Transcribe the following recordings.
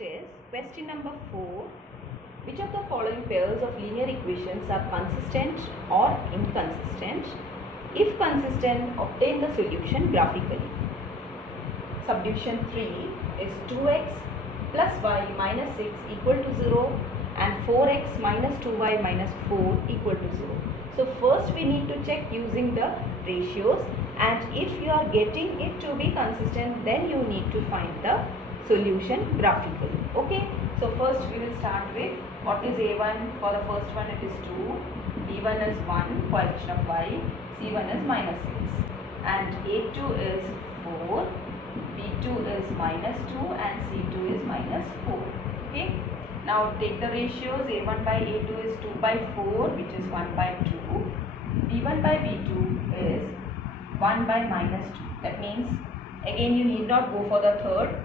is question number 4. Which of the following pairs of linear equations are consistent or inconsistent? If consistent, obtain the solution graphically. Subdivision 3 is 2x plus y minus 6 equal to 0 and 4x minus 2y minus 4 equal to 0. So first we need to check using the ratios, and if you are getting it to be consistent, then you need to find the solution graphically. Okay, so first we will start with what is a1. For the first one it is 2, b1 is 1, coefficient of y, c1 is minus 6, and a2 is 4, b2 is minus 2 and c2 is minus 4. Okay, now take the ratios. A1 by a2 is 2 by 4, which is 1 by 2. b1 by b2 is 1 by minus 2. That means again you need not go for the third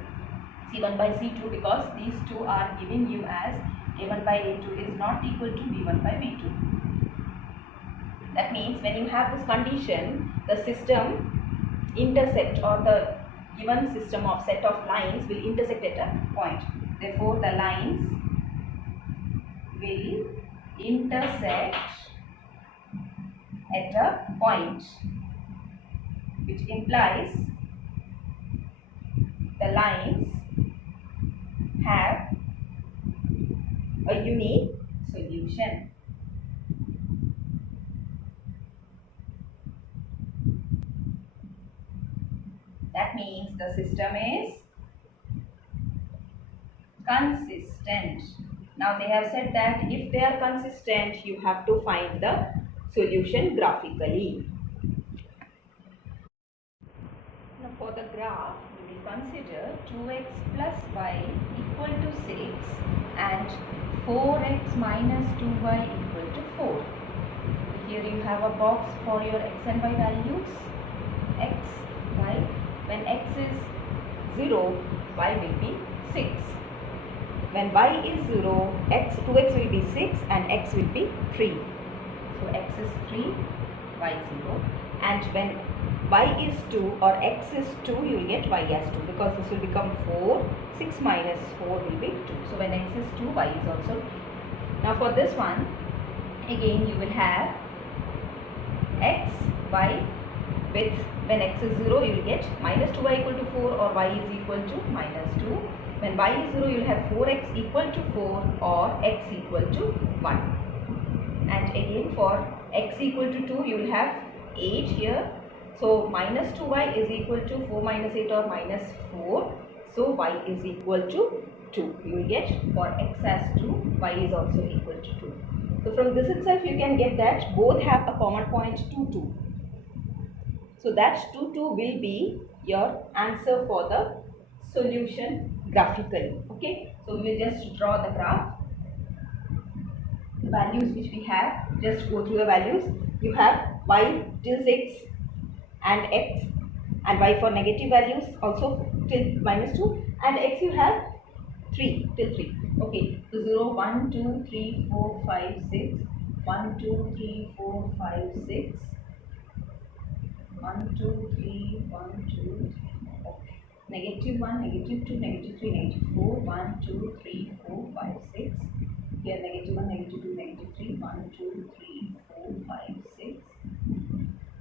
c1 by c2, because these two are giving you as a1 by a2 is not equal to b1 by b2. That means when you have this condition, the system intersect, or the given system of set of lines will intersect at a point. Therefore the lines will intersect at a point, which implies the lines have a unique solution. That means the system is consistent. Now they have said that if they are consistent, you have to find the solution graphically. Now for the graph, we will consider 2x plus y equal to 6 and 4x minus 2y equal to 4. Here you have a box for your x and y values. X, y. When x is 0, y will be 6. When y is 0, 2x will be 6 and x will be 3. So x is 3, y 0. And when y is 2 or x is 2, you will get y as 2, because this will become 4. 6 minus 4 will be 2. So when x is 2, y is also 2. Now for this one, again you will have x, y, with when x is 0, you will get minus 2y equal to 4 or y is equal to minus 2. When y is 0, you will have 4x equal to 4 or x equal to 1. And again for x equal to 2, you will have 8 here. So minus 2y is equal to 4 minus 8 or minus 4. So y is equal to 2. You will get for x as 2, y is also equal to 2. So from this itself you can get that both have a common point 2, 2. So that 2, 2 will be your answer for the solution graphically. Okay, so we will just draw the graph. The values which we have, just go through the values. You have y till 6 and x, and y for negative values also till minus 2, and x you have 3 till 3. Okay, so 0, 1, 2, 3, 4, 5, 6, 1, 2, 3, 4, 5, 6, 1, 2, 3, 1, 2, 3. Okay. Negative 1, negative 2, negative 3, negative 4, 1, 2, 3, 4, 5, 6. Here negative 1, negative 2, negative 3, 1, 2, 3, 4, 5, 6.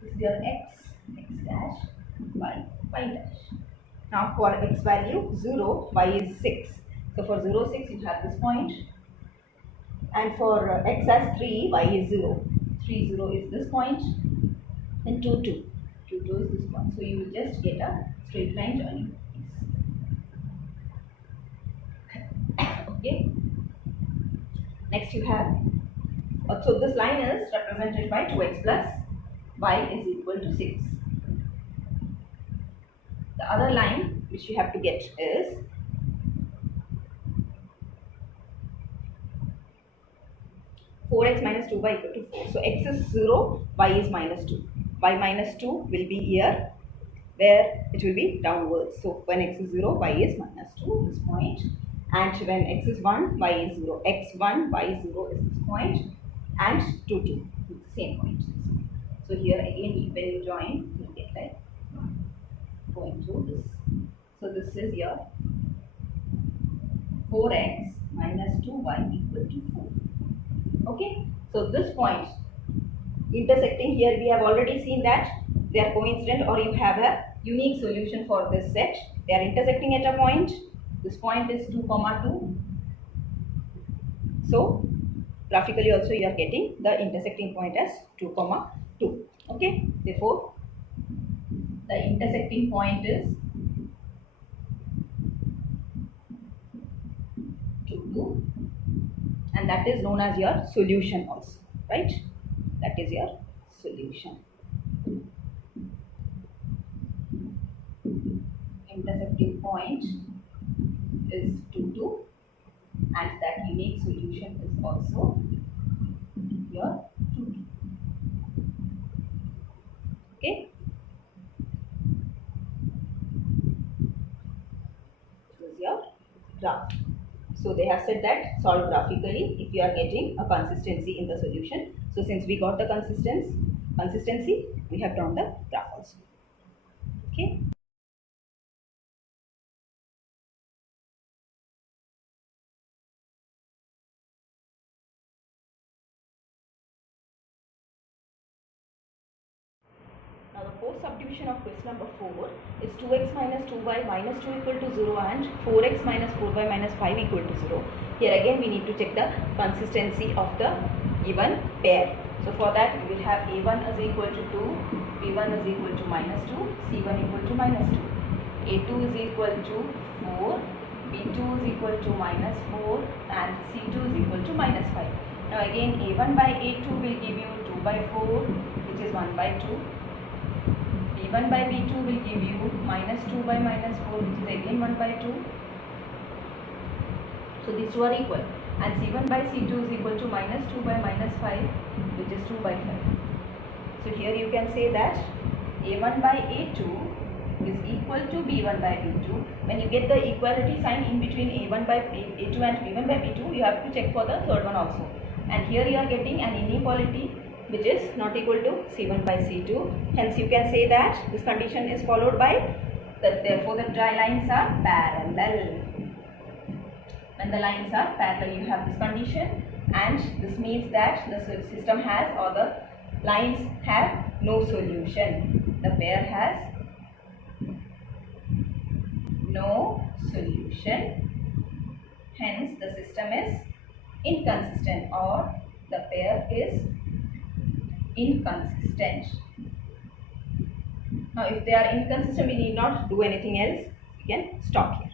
This is your x, x dash, y, y dash. Now for x value 0, y is 6. So for 0, 6 you have this point. And for x as 3, y is 0. 3, 0 is this point. And 2, 2. 2, 2 is this point. So you will just get a straight line joining these. Okay. Next you have, so this line is represented by 2x plus y is equal to 6. The other line which you have to get is (4x minus 2y equal to 4). So x is 0, y is minus 2. Y minus 2 will be here, where it will be downwards. So when x is 0, y is minus 2, this point. And when x is 1, y is 0. x1, y 0 is this point. And 2, 2 is the same point. So here again, when you join, you get like going to this. So this is your 4x minus 2y equal to 4. Okay, so this point intersecting here, we have already seen that they are coincident, or you have a unique solution for this set. They are intersecting at a point. This point is 2 comma 2. So graphically also you are getting the intersecting point as 2 comma 2. Okay, therefore the intersecting point is 2 2, and that is known as your solution also, right? That is your solution. Intersecting point is 2 2, and that unique solution is also your 2 2. Okay, this is your graph. So they have said that solve graphically if you are getting a consistency in the solution. So since we got the consistency, we have drawn the graph also. Okay. Now the fourth subdivision of question number 4 is 2x minus 2y minus 2 equal to 0 and 4x minus 4y minus 5 equal to 0. Here again we need to check the consistency of the given pair. So for that we will have a1 is equal to 2, b1 is equal to minus 2, c1 equal to minus 2. a2 is equal to 4, b2 is equal to minus 4 and c2 is equal to minus 5. Now again a1 by a2 will give you 2 by 4, which is 1 by 2. b1 by b2 will give you minus 2 by minus 4, which is again 1 by 2. So these two are equal, and c1 by c2 is equal to minus 2 by minus 5, which is 2 by 5. So here you can say that a1 by a2 is equal to b1 by b2. When you get the equality sign in between a1 by a2 and b1 by b2, you have to check for the third one also. And here you are getting an inequality which is not equal to c1 by c2. Hence you can say that this condition is followed by therefore the dry lines are parallel. When the lines are parallel, you have this condition, and this means that the system has, or the lines have no solution. The pair has no solution. Hence the system is inconsistent, or the pair is inconsistent. Now if they are inconsistent, we need not do anything else. We can stop here.